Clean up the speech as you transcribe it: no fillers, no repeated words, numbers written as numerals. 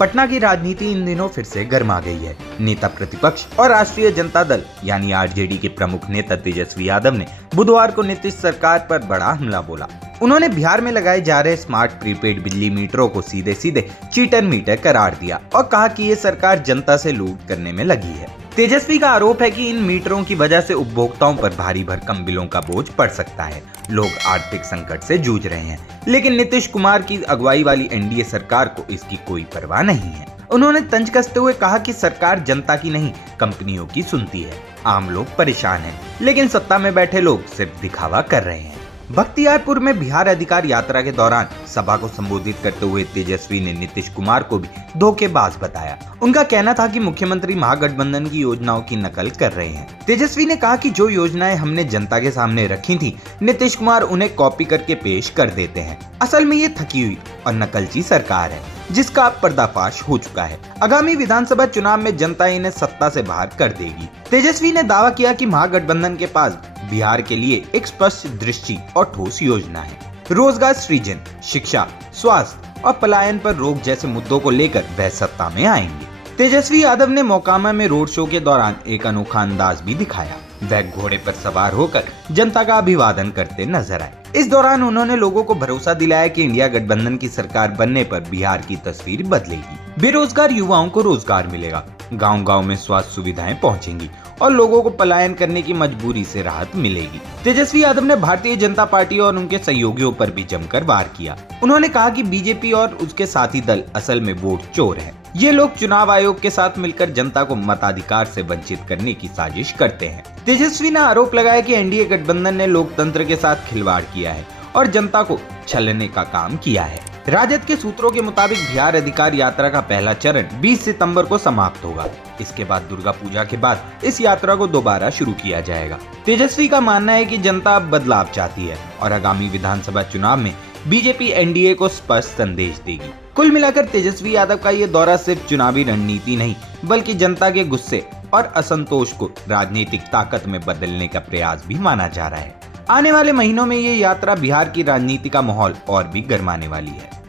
पटना की राजनीति इन दिनों फिर से गर्मा गई है। नेता प्रतिपक्ष और राष्ट्रीय जनता दल यानी आरजेडी के प्रमुख नेता तेजस्वी यादव ने बुधवार को नीतीश सरकार पर बड़ा हमला बोला। उन्होंने बिहार में लगाए जा रहे स्मार्ट प्रीपेड बिजली मीटरों को सीधे सीधे चीटर मीटर करार दिया और कहा कि ये सरकार जनता से लूट करने में लगी है। तेजस्वी का आरोप है कि इन मीटरों की वजह से उपभोक्ताओं पर भारी भरकम बिलों का बोझ पड़ सकता है। लोग आर्थिक संकट से जूझ रहे हैं, लेकिन नीतीश कुमार की अगुवाई वाली एनडीए सरकार को इसकी कोई परवाह नहीं है। उन्होंने तंज कसते हुए कहा कि सरकार जनता की नहीं, कंपनियों की सुनती है। आम लोग परेशान हैं, लेकिन सत्ता में बैठे लोग सिर्फ दिखावा कर रहे हैं। बख्तियारपुर में बिहार अधिकार यात्रा के दौरान सभा को संबोधित करते हुए तेजस्वी ने नीतीश कुमार को भी धोखेबाज बताया। उनका कहना था कि मुख्यमंत्री महागठबंधन की योजनाओं की नकल कर रहे हैं। तेजस्वी ने कहा कि जो योजनाएं हमने जनता के सामने रखी थी, नीतीश कुमार उन्हें कॉपी करके पेश कर देते हैं। असल में ये थकी हुई और नकलची सरकार है, जिसका अब पर्दाफाश हो चुका है। आगामी विधानसभा चुनाव में जनता इन्हें सत्ता से बाहर कर देगी। तेजस्वी ने दावा किया कि महागठबंधन के पास बिहार के लिए एक स्पष्ट दृष्टि और ठोस योजना है। रोजगार सृजन, शिक्षा, स्वास्थ्य और पलायन पर रोक जैसे मुद्दों को लेकर वह सत्ता में आएंगे। तेजस्वी यादव ने मोकामा में रोड शो के दौरान एक अनोखा अंदाज भी दिखाया। वह घोड़े पर सवार होकर जनता का अभिवादन करते नजर आए। इस दौरान उन्होंने लोगों को भरोसा दिलाया कि इंडिया गठबंधन की सरकार बनने पर बिहार की तस्वीर बदलेगी। बेरोजगार युवाओं को रोजगार मिलेगा, गांव-गांव में स्वास्थ्य सुविधाएं पहुंचेंगी और लोगों को पलायन करने की मजबूरी से राहत मिलेगी। तेजस्वी यादव ने भारतीय जनता पार्टी और उनके सहयोगियों पर भी जमकर वार किया। उन्होंने कहा कि बीजेपी और उसके साथी दल असल में वोट चोर हैं। ये लोग चुनाव आयोग के साथ मिलकर जनता को मताधिकार से वंचित करने की साजिश करते हैं। तेजस्वी ने आरोप लगाया कि एनडीए गठबंधन ने लोकतंत्र के साथ खिलवाड़ किया है और जनता को छलने का काम किया है। राजद के सूत्रों के मुताबिक बिहार अधिकार यात्रा का पहला चरण 20 सितंबर को समाप्त होगा। इसके बाद दुर्गा पूजा के बाद इस यात्रा को दोबारा शुरू किया जाएगा। तेजस्वी का मानना है कि जनता अब बदलाव चाहती है और आगामी विधानसभा चुनाव में बीजेपी एनडीए को स्पष्ट संदेश देगी। कुल मिलाकर तेजस्वी यादव का ये दौरा सिर्फ चुनावी रणनीति नहीं, बल्कि जनता के गुस्से और असंतोष को राजनीतिक ताकत में बदलने का प्रयास भी माना जा रहा है। आने वाले महीनों में ये यात्रा बिहार की राजनीति का माहौल और भी गर्माने वाली है।